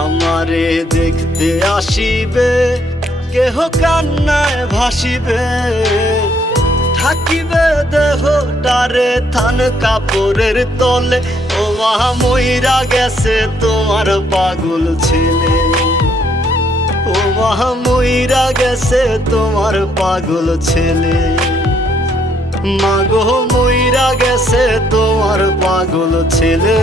আমারে দেখতে আসিবে, কেহ কান্নায় ভাসিবে, থাকিবে দেহটারে থান কাপড়ের তলে। ও মা মইরা গেছে তোমার পাগল ছেলে, ও মা মইরা গেছে তোমার পাগল ছেলে। মাগো মইরা গেছে তোমার পাগল ছেলে।